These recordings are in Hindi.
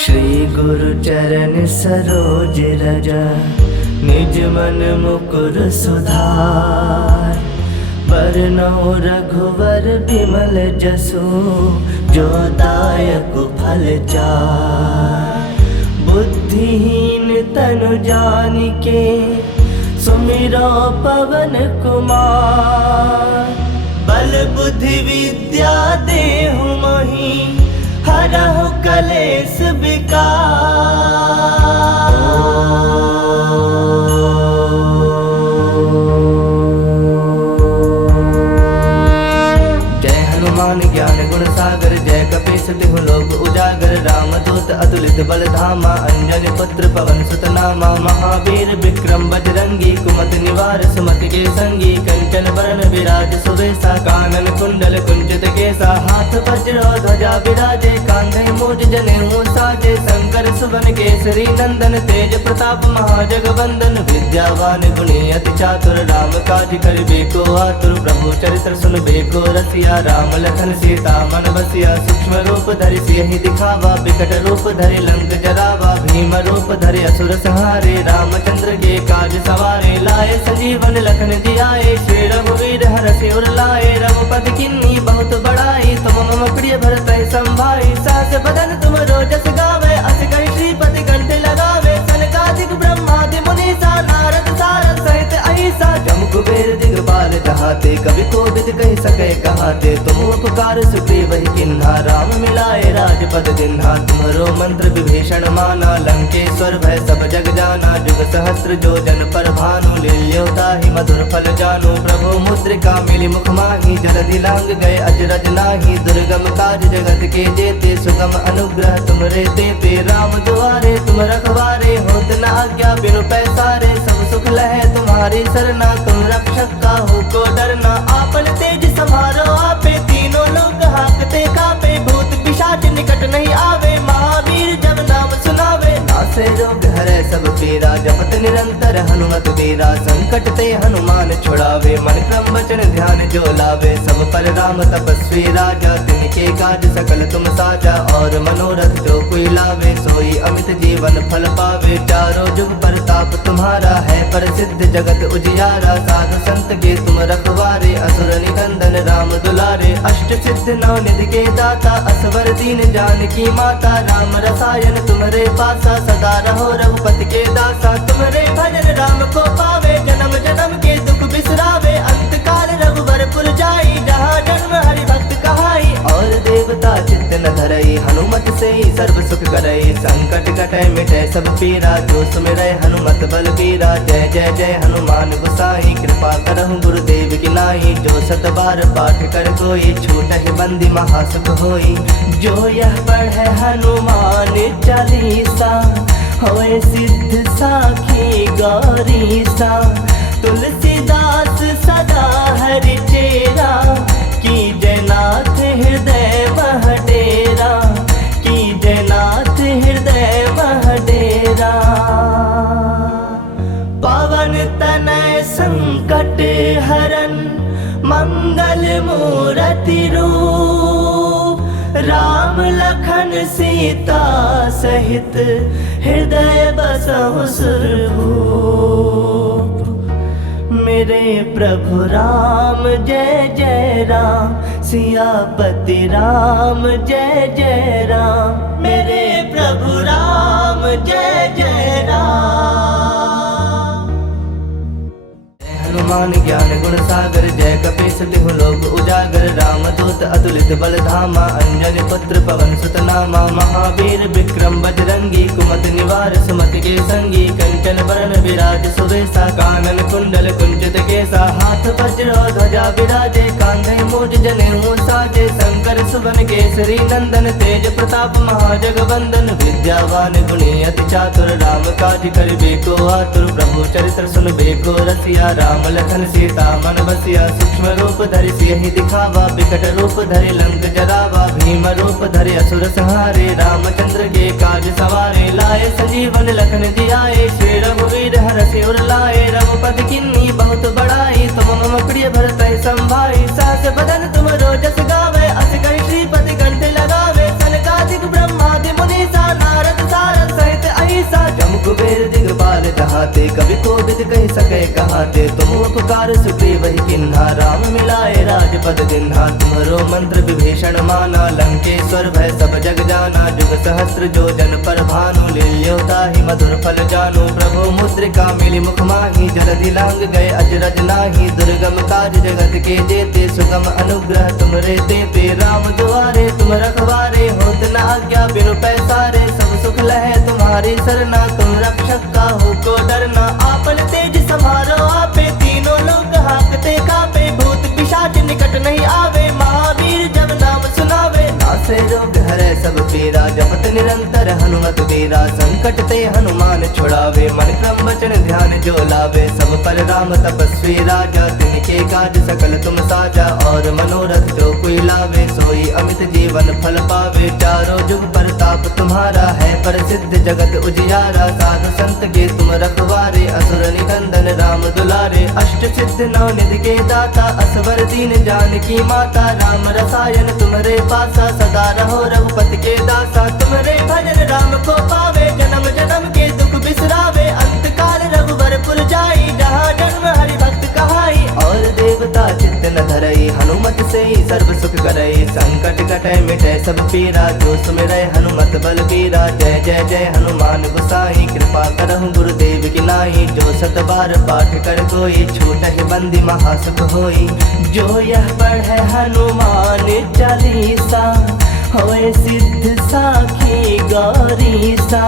श्री गुरु चरण सरोज रज, निज मन मुकुर सुधार। बरनउँ रघुवर बिमल जसु, जो दायक फल चार। बुद्धिहीन तनु जानिके, सुमिरो पवन कुमार। बल बुद्धि विद्या देहु मोहि, हरहु कलेस विकार। जय हनुमान ज्ञान गुण सागर, जय कपीस तिहु लोक उजागर। रामदूत अतुलित बल धामा, अंजनी पुत्र पवन सुत नामा। महावीर विक्रम बजरंगी, कुमति निवार सुमति के संगी। कंचन बरन विराज सुवेशा, कानन कुंडल कुंचित केसा। हाथ वज्र ध्वजा विराजे, कांधे मूज जनेऊ साजे। शंकर सुवन केसरी नंदन, तेज प्रताप महाजगवंदन। विद्यावान गुणी अति चातुर, राम काज करिबे को आतुर। प्रभु चरित्र सुनबे को रसिया, राम लखन सीता मन बसिया। सूक्ष्म रूप धरि सियहि दिखावा, बिकट रूप धरि लंक जरावा। भीम रूप धरि असुर संहारे, रामचंद्र के काज सवारे। लाए संजीवन लखन जियाए, श्री रघुवीर हरषि उर लाए। रघुपति किन्नी बहुत बड़ाई, तुम मम प्रिय भरतहि संभाई। सहस बदन तुम रोजस गावे, अस कहि श्रीपति कंठ लगावे। सनकादिक ब्रह्मादि मुनीसा, नारद सारद सहित अहिसा। जम कुबेर दिगपाल जहाते, कवि कोविद कहि सकै कहाते। तुम उपकार सुग्रीव ही किन्हा, राम मिलाए राजपद दिन्हा। तुम्हरो मंत्र विभीषण माना, लंकेश्वर भय सब जग जाना। जुग सहस्त्र जो जन पर भानु, लील्यो ताहि मधुर फल जानु। प्रभु मुद्रिका मिली मुख माहि, जलधि लांग गए अजरज नाही। दुर्गम काज जगत के जेते, सुगम अनुग्रह तुमरे तेते। राम दुआरे तुम रखवारे, होत न आज्ञा बिनु पैसारे। सब सुख लहै तुम्हारी सरना, तुम रक्षक काहू को डरना। आपन तेज समारो आपे, तीनों लोक हांकते कापे। भूत पिशाच निकट नहीं आवे, महावीर जब नाम सुनावे। नासे रोग हरै सब पीरा, जपत निरंतर हनुमत वीरा। संकट ते हनुमान छुड़ावे, मन क्रम वचन ध्यान जो लावे। सब पर राम तपस्वी राजा, तिनके काज सकल तुम साजा। और मनोरथ जो कोई लावे, सोई अमित जीवन फल पावे। चारों जुग परताप तुम्हारा है, प्रसिद्ध जगत उजियारा। साधु संत के तुम रखवारे, असुर निकंदन राम दुलारे। अष्ट सिद्ध नौ निधि के दाता, असवर दीन जानकी माता। राम रसायन तुम्हारे पासा, सदा रहो रघुपति के दासा। तुम्हारे भजन राम को पावे, जन्म जन्म के दुख बिसरावे। अंत काल रघुवर पुर जाई, जहाँ जन्म हरि भक्त कहाई। और देवता चित्त न धरई, हनुमत से ही सर्व सुख करई। संकट कटै मिटै सब पीरा, जो सुमिरै हनुमत बल बीरा। जय जय जय हनुमान गोसाई, कृपा करहु गुरुदेव की नाई। जो सत बार पाठ कर कोई, छूटहि बंदी महासुख होई। जो यह पढ़ै हनुमान चालीसा, होए सिद्ध साखी गौरीसा। तुलसीदास सदा हरि चेरा, कीजय नाथ हृदय मह डेरा। कीजय नाथ हृदय मह डेरा। पवन तनय संकट हरन, मंगल मूरति रूप। राम लखन सीता सहित, हृदय बसहु सुरभूप। मेरे प्रभु राम जय जय राम, सियापति राम जय जय राम। मेरे प्रभु राम जय जय राम। हनुमान ज्ञान गुण सागर, जय कपीस तिहु लोक उजागर। रामदूत अतुलित बल धामा, अंजनी पुत्र पवन सुत नामा। महावीर विक्रम बजरंगी, कुमति निवार सुमति के संगी। कंचन बरन विराज सुवेशा, कानन कुंडल कुंचित केसा। हाथ वज्र ध्वजा विराजे, कांधे मूज जनेऊ साजे। शंकर सुवन केसरी नंदन, तेज प्रताप महाजगवंदन। विद्यावान गुणी अति चातुर, राम काज करिबे को आतुर। प्रभु चरित्र सुनबे को रसिया, राम लखन सीता मन बसिया। सूक्ष्म रूप धरि सियहि दिखावा, बिकट रूप धरि लंक जरावा। भीम रूप धरि असुर संहारे, रामचंद्र के काज सवारे। लाए संजीवन लखन जियाए, श्री रघुवीर हरषि उर लाए। रघुपति किन्नी बहुत बड़ाई, तुम मम प्रिय भरतहि संभाई। सहस बदन तुम रोजस गावे, अस कहि श्रीपति कंठ लगावे। सनकादिक ब्रह्मादि मुनीसा, नारद कहाते, तुम उपकार सुग्रीव ही किन्हा, राम मिलाए राजपद दिन्हा। तुम्हारो मंत्र विभीषण माना, लंकेश्वर भय सब जग जाना। जुग सहस्त्र जो जन पर भानु, लील्योता ही मधुर फल जानू। प्रभु मुद्रिका मिली मुख माही, जलधि लांग गए अजरज नाही। दुर्गम काज जगत के जेते, सुगम अनुग्रह तुमरे तेते। राम दुआरे तुम रखवारे, होत न आज्ञा बिनु पैसारे। सब सुख लहे तुम्हारी सरना, तुम रक्षक काहू को डरना। आपन तेज समारो आपे, तीनों लोग हाकते कापे। भूत पिशाच निकट नहीं आवे, महावीर जब नाम सुनावे। नासे रोग हरे सब पीरा, जपत निरंतर हनुमत वीरा। संकट ते हनुमान छुड़ावे, मन क्रम वचन ध्यान जो लावे। सब पर राम तपस्वी राजा, तिनके काज सकल तुम साजा। और मनोरथ जो कोई लावे, सोई अमित जीवन फल पावे। चारों जुग प्रताप तुम्हारा है, प्रसिद्ध जगत उजियारा। साधु संत के तुम रखवारे, असुर निकंदन राम दुलारे। अष्ट सिद्ध नौ निधि के दाता, असवर दीन जानकी माता। राम रसायन तुम्हारे पासा, सदा रहो रघुपति के दासा। तुम्हारे भजन राम को पावे, जन्म जन्म के दुख बिसरावे। अंत काल रघुवर पुर जाई, जहाँ जन्म हरि भक्त कहाई। और देवता चित्त न धरई, हनुमत से ही सर्व सुख करई। संकट कटै मिटै सब पीरा, जो सुमिरै हनुमत बल बीरा। जय जय जय हनुमान गोसाई, कृपा करहु गुरुदेव की नाई। जो सत बार पाठ कर कोई, छूटहि बंदी महासुख होई। जो यह पढ़े हनुमान चालीसा, होए सिद्ध साखी गौरीसा।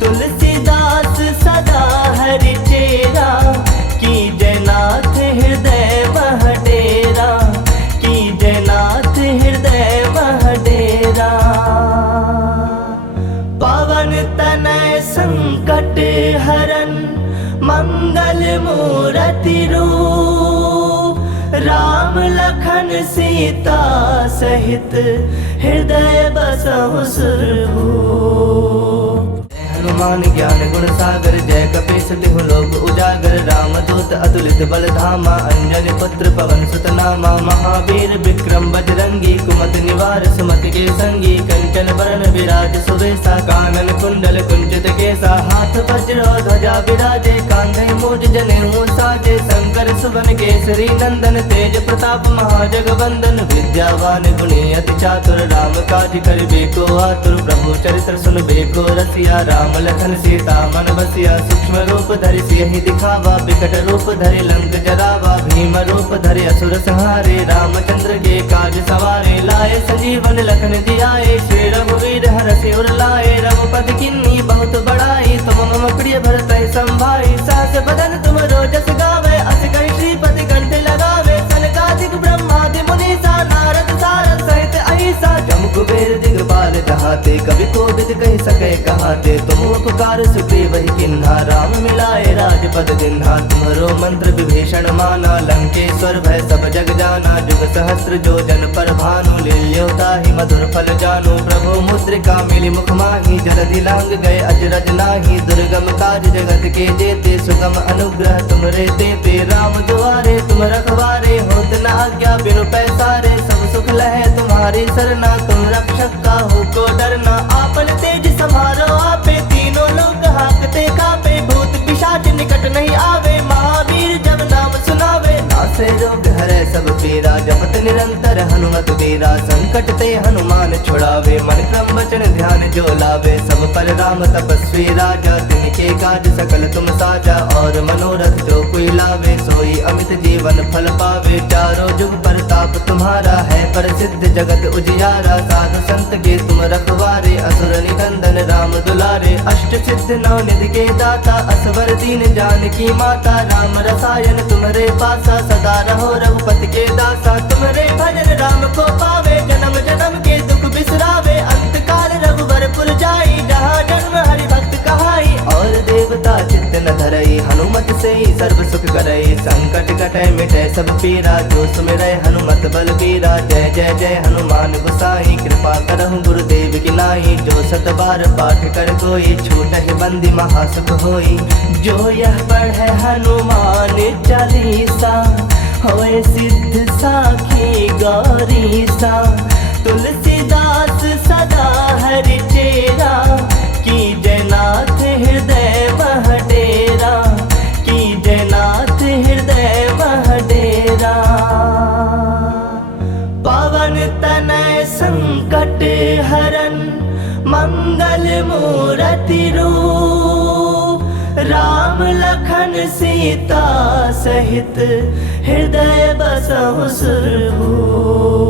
तुलसीदास सदा हरि चेरा, की जयनाथ हृदय मह डेरा। की जयनाथ हृदय मह डेरा। पवन तनय संकट हरन, मंगल मूरति रूप। राम लखन सीता सहित, हृदय बसहु सुरभूप। हनुमान ज्ञान गुण सागर, जय कपीस तिहु लोक उजागर। राम दूत अतुलित बल धामा, अंजनी पुत्र पवन सुत नामा। महावीर विक्रम बजरंगी, कुमति निवार सुमति के संगी। कंचन बरन विराज सुबेसा, कानन कुंडल कुंचित केसा। हाथ वज्र ध्वजा विराजे, कांधे मूज जनेऊ साजे। शंकर सुवन केसरी नंदन, तेज प्रताप महाजगवंदन। विद्यावान गुणी अति चातुर, राम काज करिबे को आतुर। प्रभु चरित्र सुनबे को रसिया, राम लखन सीता मन बसिया। सूक्ष्म रूप धरि सियहि दिखावा, विकट रूप धरि लंक जरावा। भीम रूप धरि असुर संहारे, रामचंद्र के काज सवारे। लाए संजीवन लखन जियाए, श्री रघुवीर हरषि उर लाए। रघुपति किन्नी बहुत बड़ाई, तुम मम प्रिय भरतहि संभाई। सहस बदन तुम रोजस गावे, अस कहि श्रीपति कंठ लगावे। सनकादिक ब्रह्मादि मुनीसा, नारद सारद सहित अहिसा। जम कुबेर दिगपाल जहाते, कवि कोविद कहि सकै कहाते। तुम उपकार सुग्रीव ही किन्हा, राम मिलाए राजपद दिन्हा। तुम्हारो मंत्र विभीषण माना, लंकेश्वर भय सब जग जाना। जुग सहस्त्र जो जन पर भानु, लील्योता ही मधुर फल जानू। प्रभु मुद्रिका मिली मुख माही, जलधि लांग गए अजरज नाही। दुर्गम काज जगत के जेते, सुगम अनुग्रह तुमरे तेते। राम दुआरे तुम रखवारे, होत न आज्ञा बिनु पैसारे। सब सुख लहे तुम्हारी सरना, तुम रक्षक काहू को डरना। आपन तेज समारो आपे, तीनों लोग हाकते कापे। भूत पिशाच निकट नहीं आवे, महावीर जब नाम सुनावे। नासे रोग हरे सब पीरा, जपत निरंतर हनुमत वीरा। संकट ते हनुमान छुड़ावे, मन क्रम वचन ध्यान जो लावे। सब पर राम तपस्वी राजा, तिनके काज सकल तुम साजा। और मनोरथ जो कोई लावे, सोई अमित जीवन फल पावे। चारों जुग प्रताप तुम्हारा है, प्रसिद्ध जगत उजियारा। साधु संत के तुम रखवारे, असुर निकंदन राम दुलारे। अष्ट सिद्ध नौ निधि के दाता, असवर दीन जानकी माता। राम रसायन तुम्हारे पासा, सदा रहो रघुपति के दासा। तुम्हारे भजन राम को पावे, जन्म जन्म के दुख बिसरावे। अंत काल रघुवर पुर जाई, जहाँ जन्म हरि भक्त कहाई। और देवता चित्त न धरई, हनुमत से ही सर्व सुख करई। संकट कटै मिटै सब पीरा, जो सुमिरै हनुमत बल बीरा। जय जय जय हनुमान गोसाई, कृपा करहु गुरुदेव की नाई। जो सत बार पाठ कर कोई, छूटहि बंदी महासुख होई। जो यह पढ़े हनुमान चालीसा, होए सिद्ध साखी गौरीसा। तुलसीदास सदा हरि चेरा, की जयनाथ हृदय मह डेरा। की जयनाथ संकट हरन मंगल मूर्ति रूप, राम लखन सीता सहित हृदय बसहु सुरभूप।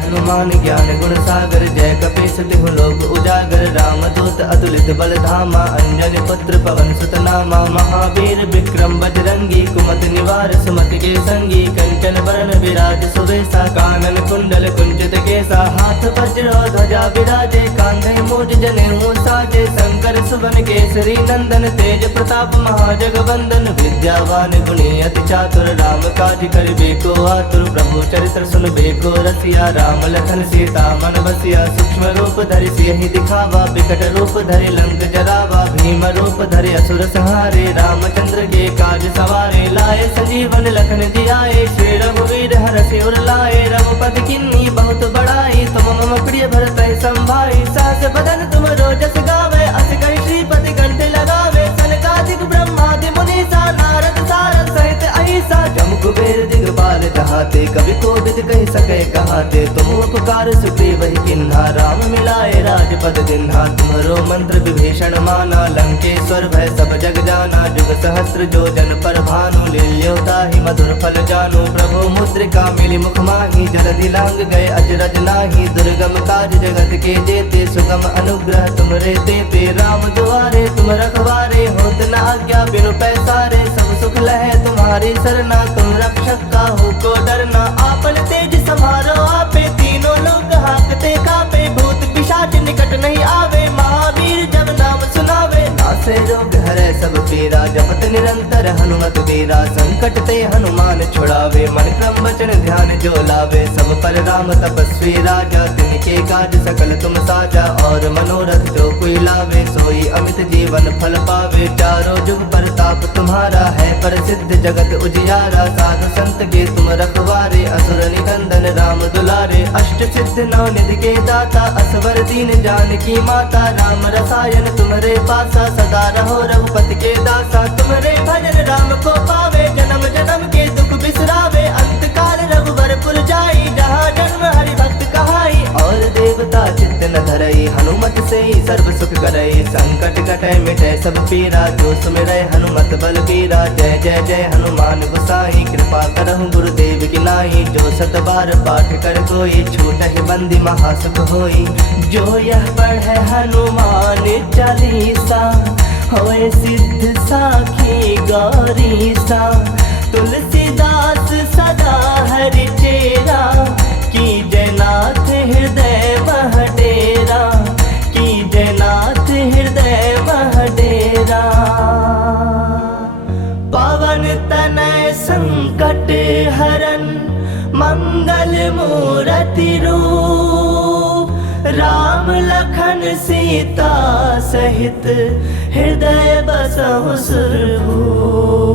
हनुमान ज्ञान गुण सागर जय कपीस तिहु लोक उजागर, रामदूत अतुलित बल धामा, अंजनी पुत्र पवन सुत नामा। महावीर विक्रम बजरंगी, कुमति निवार सुमति के संगी, कंचन बरन विराज सुवेशा, कानन कुंडल कुंचित केसा। हाथ वज्र ध्वजा विराजे, कांधे मूज जनेऊ साजे, शंकर सुवन केसरी नंदन, तेज प्रताप महाजगवंदन। विद्यावान गुणी अति चातुर, राम काज करिबे को आतुर, प्रभु चरित्र सुनबे को रसिया। राम लखन सीता मन बसिया, सूक्ष्म रूप धरि सियहि दिखावा, विकट रूप धरि लंक जरावा। भीम रूप धरि असुर संहारे, रामचंद्र के काज सवारे। लाए संजीवन लखन जियाए, श्री रघुवीर हरषि उर लाए। रघुपति किन्नी बहुत बड़ाई, तुम मम प्रिय भरतहि संभाई। सहस बदन तुम रोजस गावे, अस कहि श्रीपति कंठ लगावे। सनकादिक ब्रह्मादि मुनीसा, नारद सारद सहित अहिसा। जम कुबेर दिगपाल जहाते, कवि कोविद कहि सकै कहाते। तुम उपकार सुग्रीव ही किन्हा, राम मिलाए राजपद दिन्हा। तुम्हरो मंत्र विभीषण माना, लंकेश्वर भय सब जग जाना। जुग सहस्त्र जो जन पर भानु, लील्योता ही मधुर फल जानू। प्रभु मुद्रिका मिली मुख माही, जलधि लांग गए अजरज नाही। दुर्गम काज जगत के जेते, सुगम अनुग्रह तुमरे तेते। राम दुआरे तुम रखवारे, होत न आज्ञा बिनु पैसारे। सब सुख लहे तुम्हारी सरना, तुम रक्षक काहू को डरना। आपन तेज समारो आपे, तीनों लोग हाकते कापे। भूत पिशाच निकट नहीं आवे, महावीर जब नाम सुनावे। नासे रोग हरै सब पीरा, जपत निरंतर हनुमत वीरा। संकट ते हनुमान छुड़ावे, मन क्रम वचन ध्यान जो लावे। सब पर राम तपस्वी राजा, तिनके काज सकल तुम साजा। और मनोरथ जो कोई लावे, सोई अमित जीवन फल पावे। चारों जुग परताप तुम्हारा है, प्रसिद्ध जगत उजियारा। साधु संत के तुम रखवारे, असुर निकंदन राम दुलारे। अष्ट सिद्ध नौ निधि के दाता, असवर दीन जानकी माता। राम रसायन तुम्हारे पासा, सदा रहो रघुपति के दासा। तुम्हारे भजन राम को पावे, जन्म जन्म के दुख बिसरावे। अंत काल रघुवर पुर जाई, जहाँ जन्म हरि भक्त कहाई। और देवता चित्त न धरई, हनुमत से ही सर्व सुख करई। संकट कटै मिटै सब पीरा, जो सुमिरै हनुमत बल बीरा। जय जय जय हनुमान गोसाई, कृपा करहु गुरुदेव की नाई। जो सत बार पाठ कर कोई, छूटहि बंदी महासुख होई। जो यह पढ़े हनुमान चालीसा, होए सिद्ध साखी गौरीसा। तुलसीदास सदा हरि चेरा, की जयनाथ हृदय मह डेरा। की जयनाथ हृदय मह डेरा। पवन तनय संकट हरन मंगल मूर्ति रूप, राम लखन सीता सहित हृदय बसहु सुरभूप।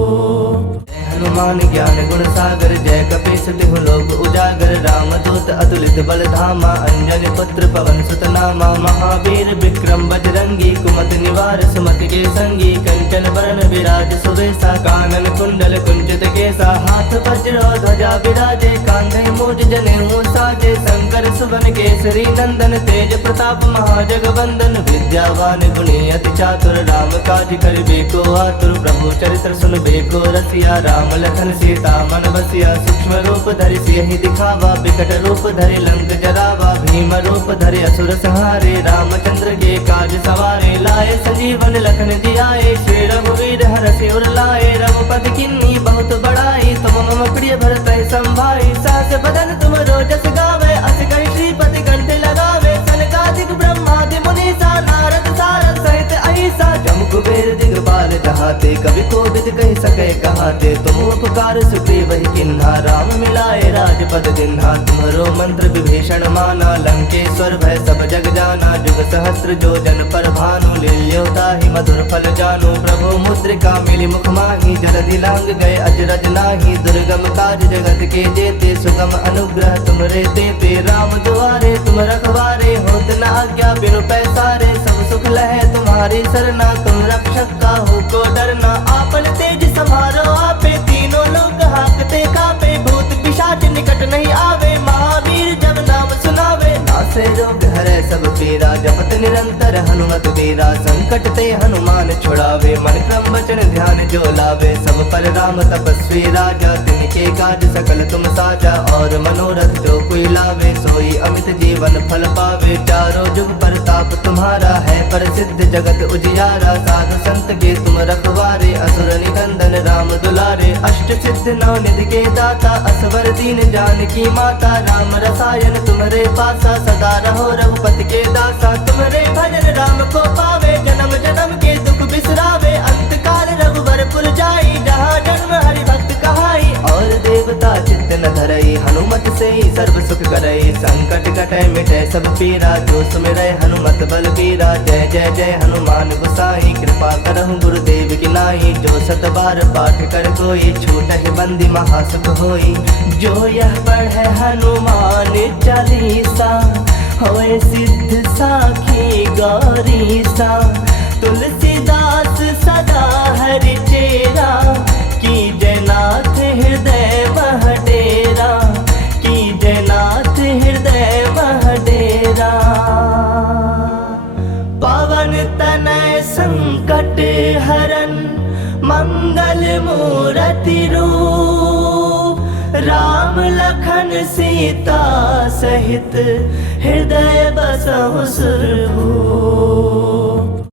हनुमान ज्ञान गुण सागर जय कपीस तिहु लोक उजागर। रामदूत अतुलित बल धामा, अंजनी पुत्र पवन सुत नामा। महावीर विक्रम बजरंगी, कुमति निवार सुमति के संगी। कंचन बरन विराज सुवेशा, कानन कुंडल कुंचित केसा। हाथ वज्र ध्वजा विराजे, कांधे मूज जनेऊ साजे। शंकर सुवन केसरी नंदन, तेज प्रताप महाजगवंदन। विद्यावान गुणी अति चातुर, राम काज करिबे को आतुर। प्रभु चरित्र सुनबे को रसिया, राम लखन सीता मन बसिया। सूक्ष्म रूप धरि सियहि दिखावा, विकट रूप धरि लंक जरावा। भीम रूप धरि असुर संहारे, रामचंद्र के काज सवारे। लाए संजीवन लखन जियाए, श्री रघुवीर हरषि उर लाए। रघुपति किन्नी बहुत बड़ाई, तुम मम प्रिय भरतहि संभाई। सहस बदन तुम रोजस गावे, अस कहि श्रीपति कंठ लगावे। सनकादिक ब्रह्मादि मुनीसा, नारद सारद सहित अहिसा। जम कुबेर दिगपाल जहाते, कवि कोविद कहि सकै कहाते। तुम उपकार सुग्रीव ही किन्हा, राम मिलाए राजपद दिन्हा। तुम्हरो मंत्र विभीषण माना, लंकेश्वर भय सब जग जाना। जुग सहस्त्र जो जन पर भानु, लील्योता ही मधुर फल जानू। प्रभु मुद्रिका मिली मुख माही, जलधि लांग गए अजरज नाही। दुर्गम काज जगत के जेते, सुगम अनुग्रह तुमरे तेते। राम दुआरे तुम रखवारे, होत न आज्ञा बिनु पैसारे। सब सुख लहे तुम्हारी सरना, तुम रक्षक काहू को डरना। आपन तेज समारो आपे, तीनों लोग हाकते कापे। भूत पिशाच निकट नहीं आवे, महावीर जब नाम सुनावे। से रोग हरे सब पीरा, जपत निरंतर हनुमत वीरा। संकट ते हनुमान छुड़ावे, मन क्रम वचन ध्यान जो लावे। सब पर राम तपस्वी राजा, तिनके काज सकल तुम साजा। और मनोरथ जो कोई लावे, सोई अमित जीवन फल पावे। चारों जुग प्रताप तुम्हारा है, प्रसिद्ध जगत उजियारा। साधु संत के तुम रखवारे, असुर निकंदन राम दुलारे। अष्ट सिद्ध नौ निधि के दाता, असवर दीन जानकी माता। राम रसायन तुम्हारे पासा, सदा रहो रघुपति के दासा। तुम्हारे भजन राम को पावे, जन्म जन्म के दुख बिसरावे। अंत काल रघुबर पुर जाई, जहाँ जन्म हरि भक्त कहाई। और देवता चित्त न धरई, हनुमत से ही सर्व सुख करई। संकट कटै मिटै सब पीरा, जो सुमिरै हनुमत बल बीरा। जय जय जय हनुमान गोसाई, कृपा करहु गुरुदेव की नाई। जो सत बार पाठ कर कोई, छूटहि बंदी महासुख होई। जो यह पढ़े हनुमान चालीसा, होए सिद्ध साखी गौरीसा। तुलसीदास सदा हरि चेरा, की जयनाथ हृदय मह डेरा। की जयनाथ हृदय मह डेरा। पवन तनय संकट हरन, मंगल मूरति रूप। राम लखन सीता सहित, हृदय बसहु सुरभूप।